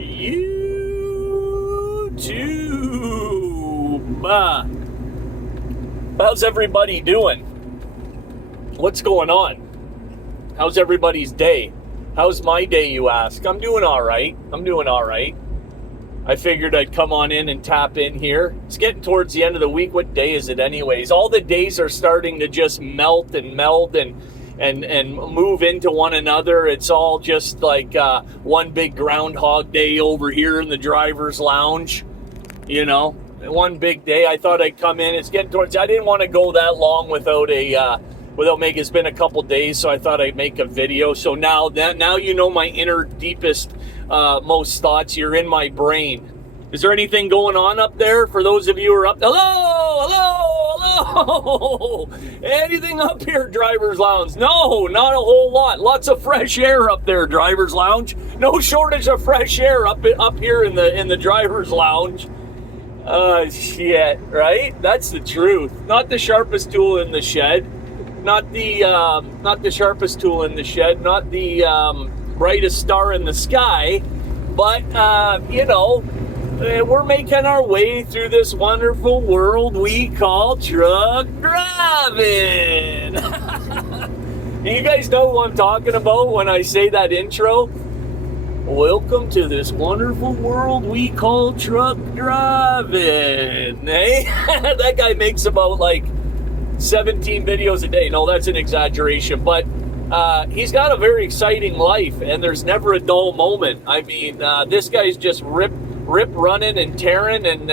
YouTube. How's everybody doing? What's going on? How's everybody's day? How's my day, you ask? I'm doing all right. I figured I'd come on in and tap in here. It's getting towards the end of the week. What day is it anyways? All the days are starting to just melt and meld and move into one another. It's all just like one big Groundhog Day over here in the driver's lounge. You know, one big day. I thought I'd come in. It's getting towards, I didn't want to go that long without making, it's been a couple days, so I thought I'd make a video. So now you know my inner deepest, most thoughts. You're in my brain. Is there anything going on up there for those of you who are up? Hello. Anything up here, driver's lounge? No, not a whole lot. Lots of fresh air up there, driver's lounge. No shortage of fresh air up here in the driver's lounge. Shit, right? That's the truth. Not the sharpest tool in the shed. Not the sharpest tool in the shed. Not the brightest star in the sky. But we're making our way through this wonderful world we call truck driving. You guys know who I'm talking about when I say that intro? Welcome to this wonderful world we call truck driving. Eh? That guy makes about like 17 videos a day. No, that's an exaggeration, but he's got a very exciting life, and there's never a dull moment. I mean, this guy's just rip running and tearing, and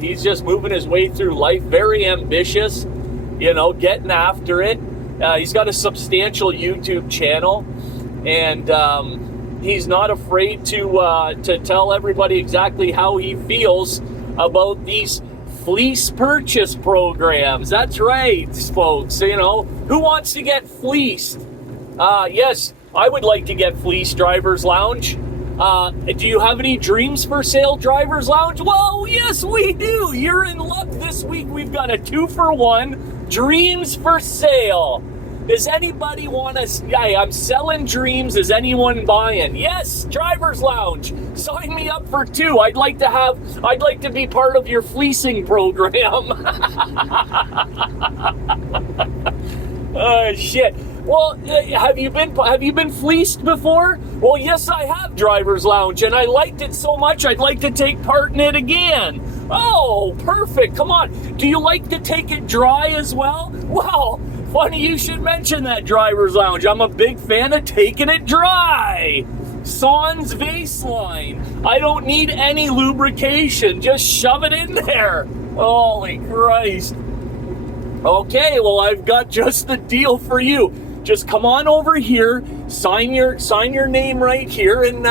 he's just moving his way through life. Very ambitious, getting after it. He's got a substantial YouTube channel, and he's not afraid to tell everybody exactly how he feels about these fleece purchase programs. That's right, folks. Who wants to get fleeced? Yes, I would like to get fleeced, driver's lounge. Do you have any dreams for sale, driver's lounge? Well, yes, we do. You're in luck this week. We've got a 2-for-1 dreams for sale. Does anybody want to? I'm selling dreams. Is anyone buying? Yes, driver's lounge. Sign me up for 2. I'd like to be part of your fleecing program. Oh shit. Well, have you been fleeced before? Well, yes, I have, driver's lounge, and I liked it so much I'd like to take part in it again. Oh, perfect. Come on. Do you like to take it dry as well? Well, funny you should mention that, driver's lounge. I'm a big fan of taking it dry. Sans Vaseline. I don't need any lubrication. Just shove it in there. Holy Christ. Okay, well, I've got just the deal for you. Just come on over here, sign your name right here, and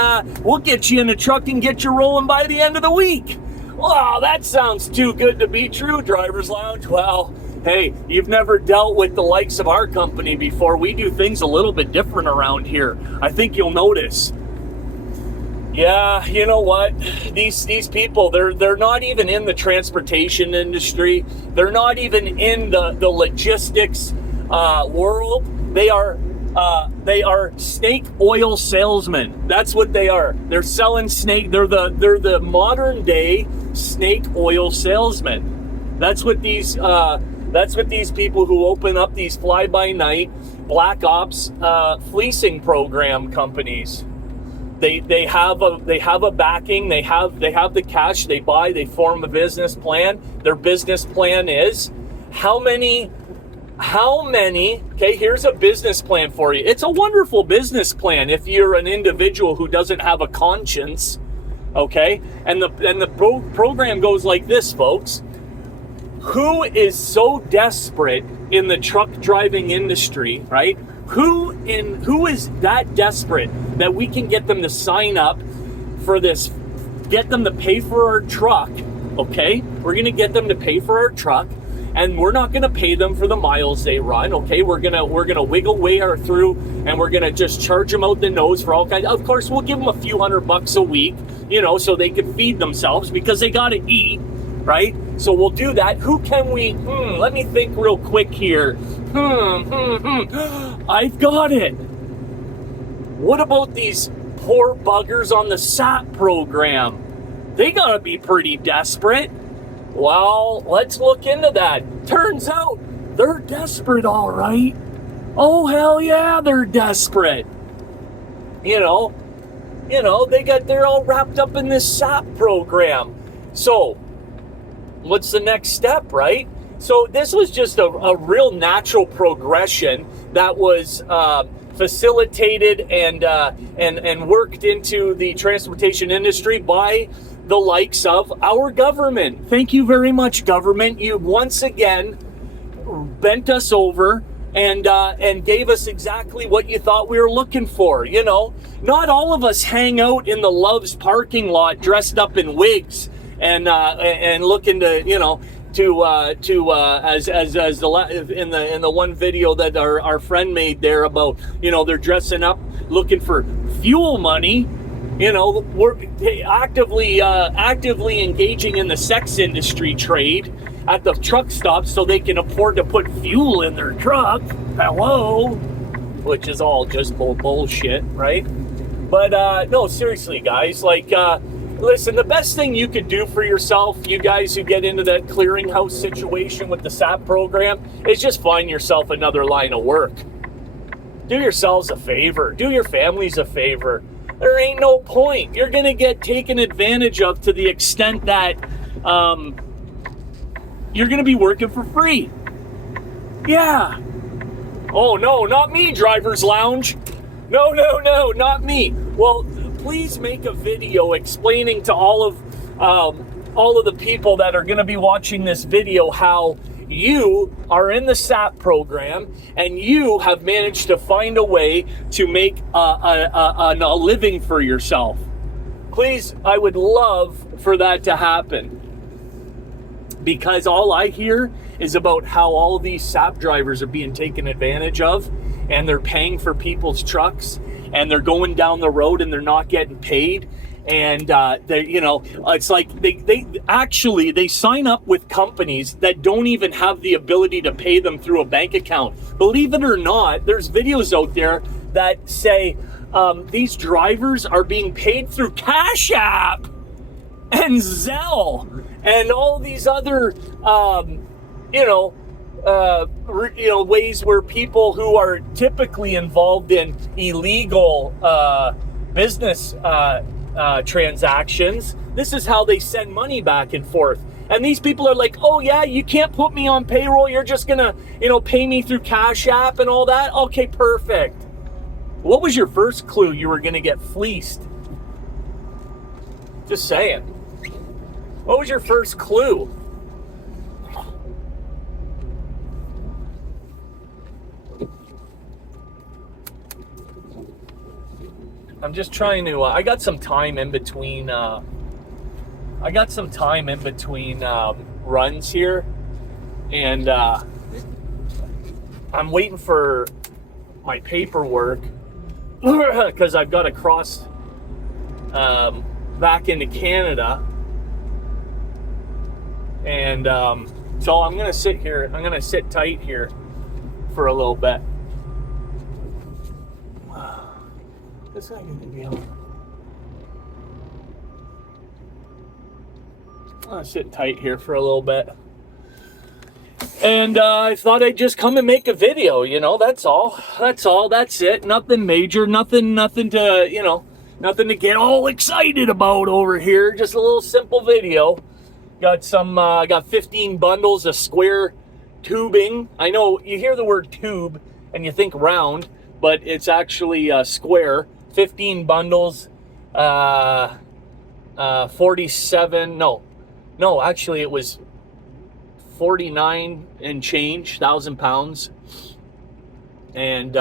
we'll get you in a truck and get you rolling by the end of the week. Wow, that sounds too good to be true, driver's lounge. Well, hey, you've never dealt with the likes of our company before. We do things a little bit different around here. I think you'll notice. Yeah, you know what? These people, they're not even in the transportation industry. They're not even in the logistics world. They are snake oil salesmen. That's what they are. They're selling snake. They're the modern day snake oil salesmen. That's what these people who open up these fly-by-night black ops fleecing program companies. They have a backing. They have the cash. They buy. They form a business plan. Their business plan is how many, okay, here's a business plan for you. It's a wonderful business plan if you're an individual who doesn't have a conscience, okay? And the program goes like this, folks. Who is so desperate in the truck driving industry, right? Who is that desperate that we can get them to sign up for this, get them to pay for our truck, okay? We're going to get them to pay for our truck, and we're not going to pay them for the miles they run, okay? We're gonna wiggle way through, and we're gonna just charge them out the nose for all kinds. Of course, we'll give them a few $100 a week, so they can feed themselves because they got to eat, right? So we'll do that. Who can we? Let me think real quick here. I've got it. What about these poor buggers on the SAP program. They gotta be pretty desperate. Well, let's look into that. Turns out they're desperate, all right. Oh, hell yeah, they're desperate. They're all wrapped up in this SAP program. So, what's the next step, right? So this was just a real natural progression that was facilitated and worked into the transportation industry by the likes of our government. Thank you very much, government. You once again bent us over and gave us exactly what you thought we were looking for. Not all of us hang out in the Love's parking lot dressed up in wigs and looking to as in the one video that our friend made there about they're dressing up looking for fuel money. We're actively engaging in the sex industry trade at the truck stops so they can afford to put fuel in their truck. Hello, which is all just bullshit, right? But no, seriously, guys, listen, the best thing you could do for yourself, you guys who get into that clearinghouse situation with the SAP program, is just find yourself another line of work. Do yourselves a favor. Do your families a favor. There ain't no point. You're going to get taken advantage of to the extent that you're going to be working for free. Yeah. Oh, no, not me, Driver's Lounge. No, not me. Well, please make a video explaining to all of the people that are going to be watching this video how you are in the SAP program and you have managed to find a way to make a living for yourself. Please, I would love for that to happen, because all I hear is about how all of these SAP drivers are being taken advantage of, and they're paying for people's trucks, and they're going down the road and they're not getting paid. And it's like they sign up with companies that don't even have the ability to pay them through a bank account. Believe it or not, there's videos out there that say these drivers are being paid through Cash App and Zelle and all these other ways where people who are typically involved in illegal business transactions, this is how they send money back and forth. And these people are like, oh yeah, you can't put me on payroll, you're just gonna pay me through Cash App and all that. Okay, perfect. What was your first clue you were gonna get fleeced? Just saying. What was your first clue? I'm just trying to, I got some time in between, runs here, and I'm waiting for my paperwork, because I've got to cross back into Canada, and so I'm going to sit here, I'm going to sit tight here for a little bit. This guy gonna be on. I'm gonna sit tight here for a little bit. And I thought I'd just come and make a video, that's all. That's it. Nothing major, nothing to, nothing to get all excited about over here. Just a little simple video. Got 15 bundles of square tubing. I know you hear the word tube and you think round, but it's actually square. 15 bundles, 47, no, actually it was 49 and change, 1,000 pounds. And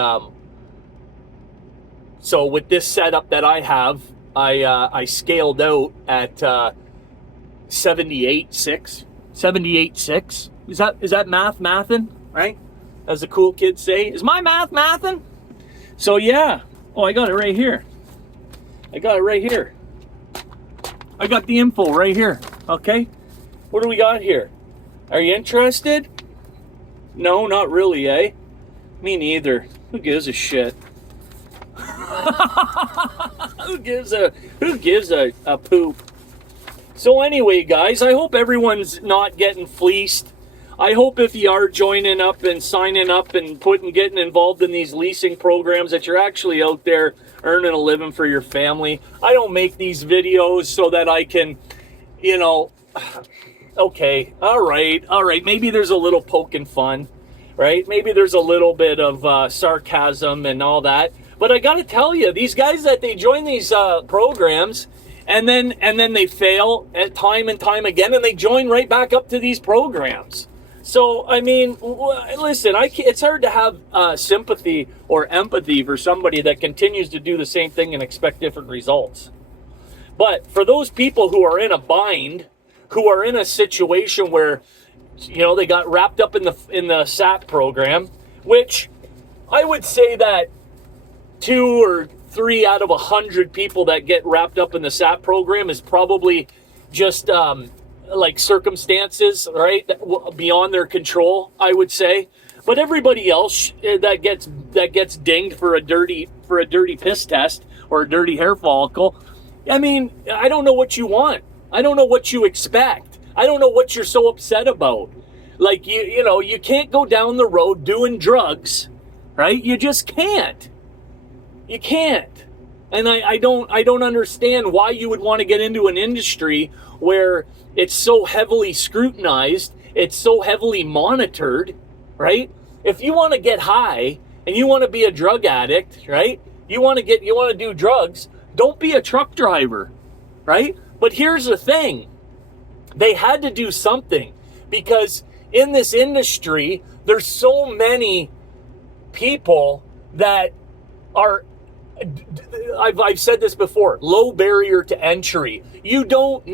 so with this setup that I have, I scaled out at 78.6. Is that mathin', right? As the cool kids say. Is my mathin'? So yeah. Oh, I got it right here. I got the info right here. Okay. What do we got here? Are you interested? No, not really, eh? Me neither. Who gives a shit? Who gives a poop? So anyway, guys, I hope everyone's not getting fleeced. I hope if you are joining up and signing up and getting involved in these leasing programs, that you're actually out there earning a living for your family. I don't make these videos so that I can, okay, all right, maybe there's a little poking fun, right? Maybe there's a little bit of sarcasm and all that. But I got to tell you, these guys that they join these programs, and then they fail at time and time again, and they join right back up to these programs. So, I mean, listen, it's hard to have sympathy or empathy for somebody that continues to do the same thing and expect different results. But for those people who are in a bind, who are in a situation where, they got wrapped up in the SAP program, which I would say that 2 or 3 out of 100 people that get wrapped up in the SAP program is probably just like circumstances, right, beyond their control, I would say. But everybody else that gets dinged for a dirty piss test or a dirty hair follicle, I mean, I don't know what you want. I don't know what you expect. I don't know what you're so upset about. Like, you can't go down the road doing drugs, right? You just can't. You can't. And I don't understand why you would want to get into an industry where it's so heavily scrutinized, it's so heavily monitored, right? If you want to get high and you want to be a drug addict, right? You want to do drugs, don't be a truck driver, right? But here's the thing. They had to do something, because in this industry, there's so many people that are, I've said this before, low barrier to entry. You don't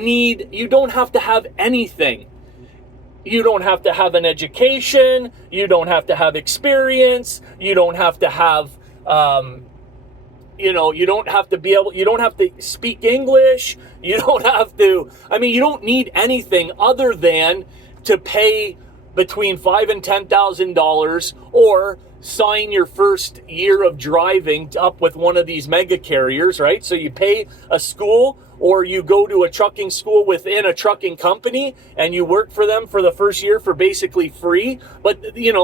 have to have anything. You don't have to have an education. You don't have to have experience. You don't have to have, you don't have to speak English. You don't have to, you don't need anything other than to pay between $5,000 and $10,000 or sign your first year of driving up with one of these mega carriers, right? So you pay a school, or you go to a trucking school within a trucking company and you work for them for the first year for basically free. But,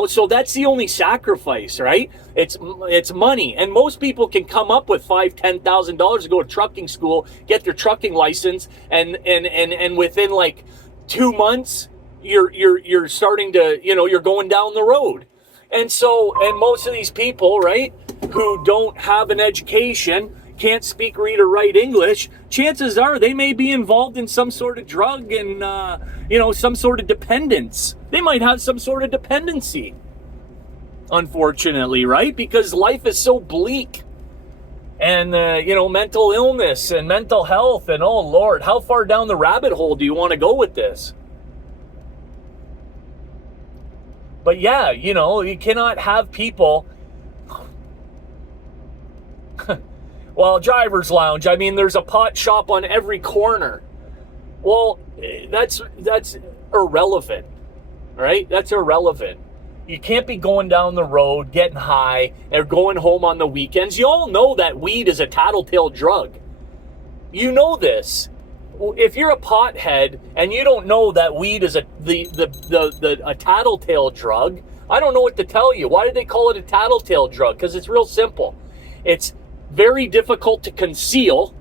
so that's the only sacrifice, right? It's money. And most people can come up with $5,000, $10,000 to go to trucking school, get their trucking license, and within like 2 months, you're starting to, you're going down the road. And most of these people, right, who don't have an education, can't speak, read, or write English, chances are they may be involved in some sort of drug and, some sort of dependence. They might have some sort of dependency, unfortunately, right? Because life is so bleak. And, mental illness and mental health, and oh, Lord, how far down the rabbit hole do you want to go with this? But yeah, you cannot have people. Well, driver's lounge, there's a pot shop on every corner. Well, that's irrelevant, right? That's irrelevant. You can't be going down the road, getting high, or going home on the weekends. You all know that weed is a tattletale drug. You know this. If you're a pothead and you don't know that weed is a tattletale drug, I don't know what to tell you. Why do they call it a tattletale drug? Because it's real simple. It's very difficult to conceal,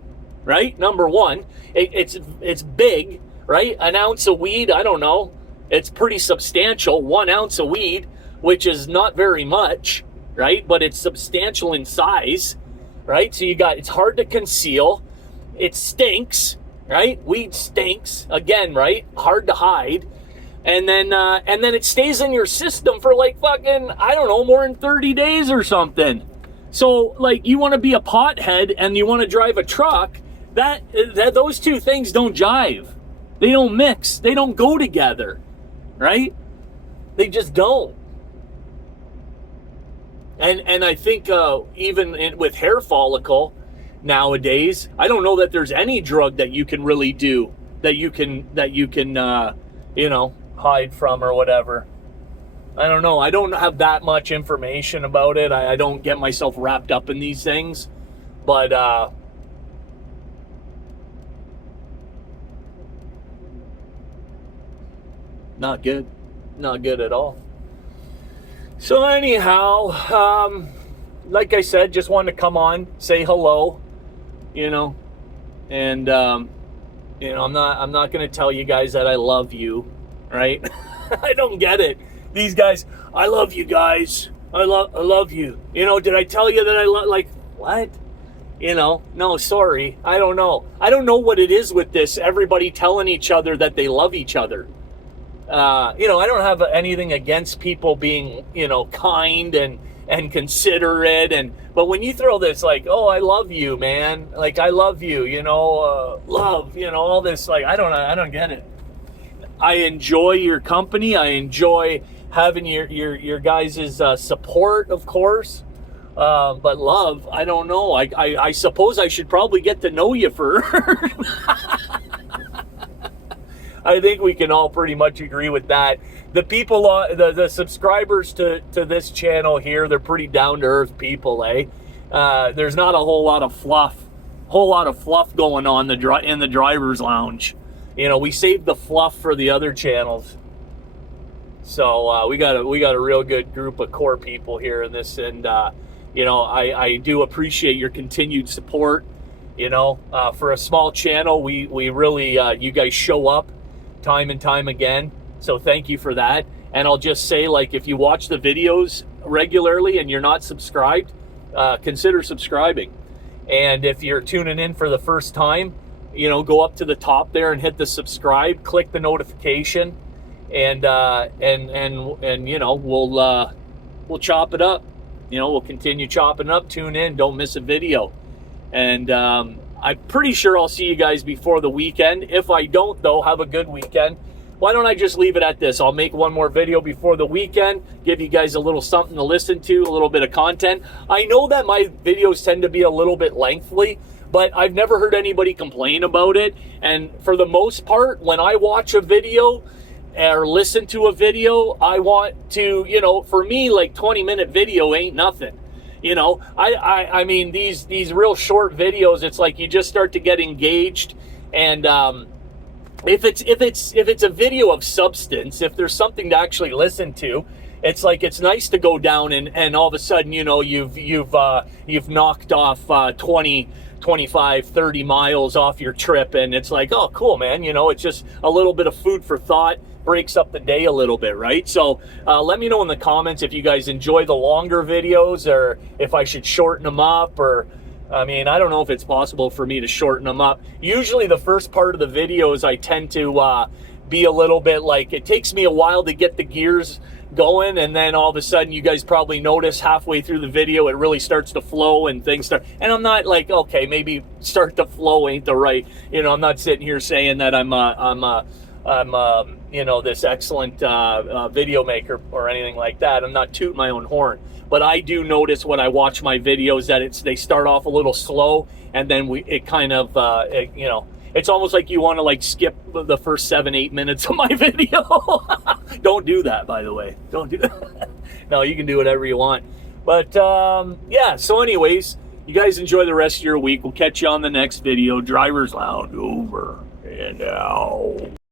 right? Number one, it's big, right? An ounce of weed, I don't know. It's pretty substantial. 1 ounce of weed, which is not very much, right? But it's substantial in size, right? So it's hard to conceal. It stinks, right? Weed stinks, again, right? Hard to hide. And then it stays in your system for like fucking, I don't know, more than 30 days or something. So, like, you want to be a pothead and you want to drive a truck, that those two things don't jive. They don't mix. They don't go together, right? They just don't. And I think even with hair follicle nowadays, I don't know that there's any drug that you can really do that you can hide from or whatever. I don't know. I don't have that much information about it. I don't get myself wrapped up in these things. But Not good. Not good at all. So anyhow, like I said, just wanted to come on, say hello, you know, and you know, I'm not going to tell you guys that I love you, right? I don't get it. These guys, I love you guys. I love you. You know, did I tell you that I love, like, what? You know, no, sorry. I don't know. I don't know what it is with this. Everybody telling each other that they love each other. You know, I don't have anything against people being, you know, kind and considerate, but when you throw this like, oh, I love you, man, like I love you, you know, love, you know, all this, like, I don't get it. I enjoy your company. I enjoy having your guys' support, of course. But love, I don't know. I suppose I should probably get to know you first. I think we can all pretty much agree with that. The people, the subscribers to this channel here, they're pretty down-to-earth people, eh? There's not a whole lot of fluff going on in the driver's lounge. You know, we saved the fluff for the other channels. So we got a real good group of core people here in this, and you know, I do appreciate your continued support. You know, for a small channel, we really you guys show up time and time again, so thank you for that. And I'll just say, like, if you watch the videos regularly and you're not subscribed, consider subscribing. And if you're tuning in for the first time, you know, go up to the top there and hit the subscribe, click the notification, and you know, we'll chop it up. You know, we'll continue chopping up. Tune in, don't miss a video. And I'm pretty sure I'll see you guys before the weekend. If I don't, though, have a good weekend. Why don't I just leave it at this? I'll make one more video before the weekend, give you guys a little something to listen to, a little bit of content. I know that my videos tend to be a little bit lengthy, but I've never heard anybody complain about it. And for the most part, when I watch a video or listen to a video, I want to, you know, for me, like 20-minute video ain't nothing. You know, I mean, these real short videos, it's like you just start to get engaged. And if it's a video of substance, if there's something to actually listen to, it's like, it's nice to go down and all of a sudden, you know, you've knocked off 20, 25, 30 miles off your trip, and it's like, oh, cool, man. You know, it's just a little bit of food for thought, breaks up the day a little bit, right? So let me know in the comments if you guys enjoy the longer videos, or if I should shorten them up, or I mean, I don't know if it's possible for me to shorten them up. Usually the first part of the videos, I tend to be a little bit like, it takes me a while to get the gears going, and then all of a sudden, you guys probably notice halfway through the video it really starts to flow and things start. And I'm not like, okay, maybe start to flow ain't the right, you know, I'm not sitting here saying that I'm you know, this excellent video maker or anything like that. I'm not tooting my own horn, but I do notice when I watch my videos that they start off a little slow, and then it kind of you know, it's almost like you want to like skip the first 7-8 minutes of my video. Don't do that, by the way. Don't do that. No, you can do whatever you want. But yeah, so anyways, you guys enjoy the rest of your week. We'll catch you on the next video. Driver's Lounge over and out.